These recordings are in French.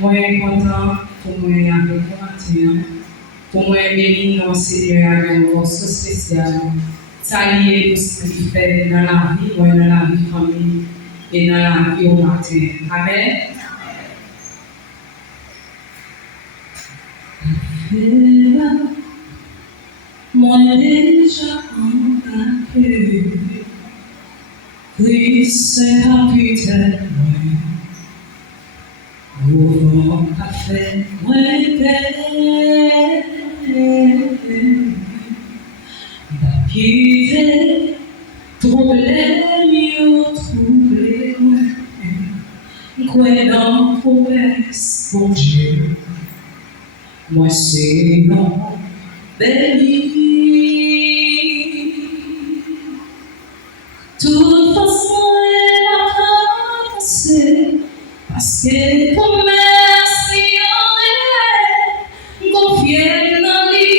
Moi, content pour moi avec vous matin. Pour moi, béni dans le Seigneur avec une force spéciale. Saluer tout ce qui fait dans la vie, dans la vie de famille et dans la vie au matin. Amen. Moi déjà engagé, oui c'est capitaine, au café, moi quitter, troublé, troublé, quoi dans promesse, mon Dieu, moi c'est non, béni. Toute façon, elle a passé, parce que pour merci en elle, confier dans lui,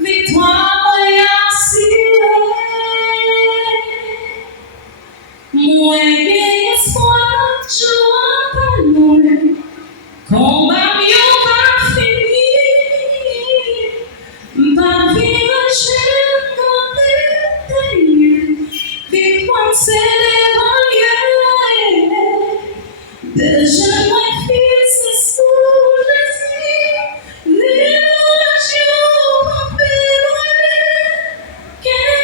victoire et assurée. Moi, espoir, joie, pas loin, combat mieux pas fini, ma vie rachète comme c'est les moyens de jeune fils sous Jésus, les jours en paix, qu'est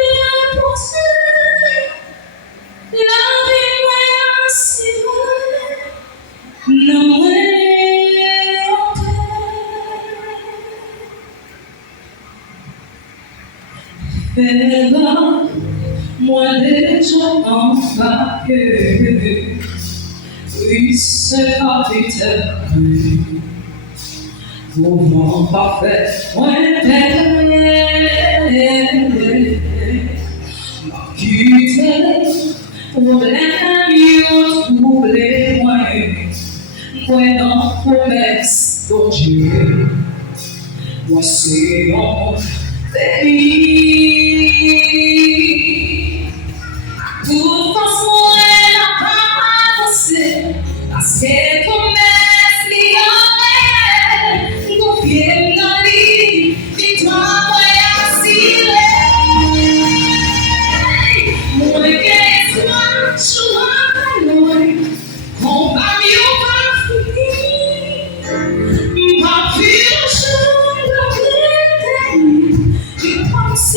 bien poursuivre, la vie est assurée, non est en paix. Moi déjà embarqué, oui c'est capitaine, mouvement parfait, moi m'a quitté, problème troublé, moi dans promesse, mon Dieu, moi c'est mon béni. Toute façon, elle a pas passé, parce que promesse l'y en est, confier dans lui, victoire et assurée. Moi, qu'est-ce que joie pas loin, combat mieux pas fini, ma vie en jour de l'éternel, tu penses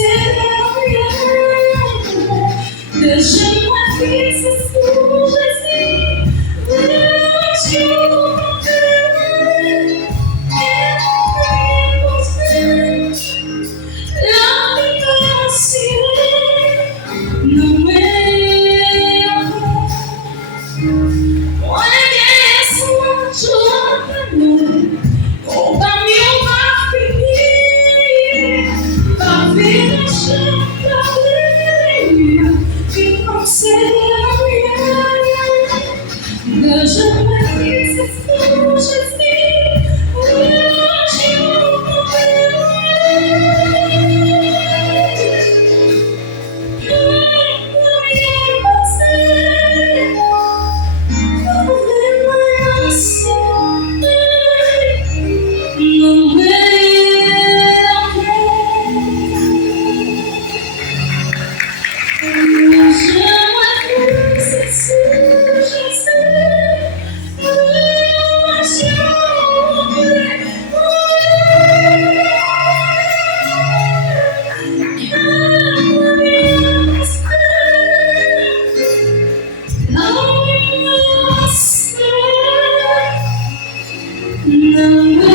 de jeune fils sous Jésus, le jour de la vie assurée, nous est moi laisse-moi joie, combat mieux pas fini, ma vie en jour c'est la de jeune fils sous Jésus, le jour no.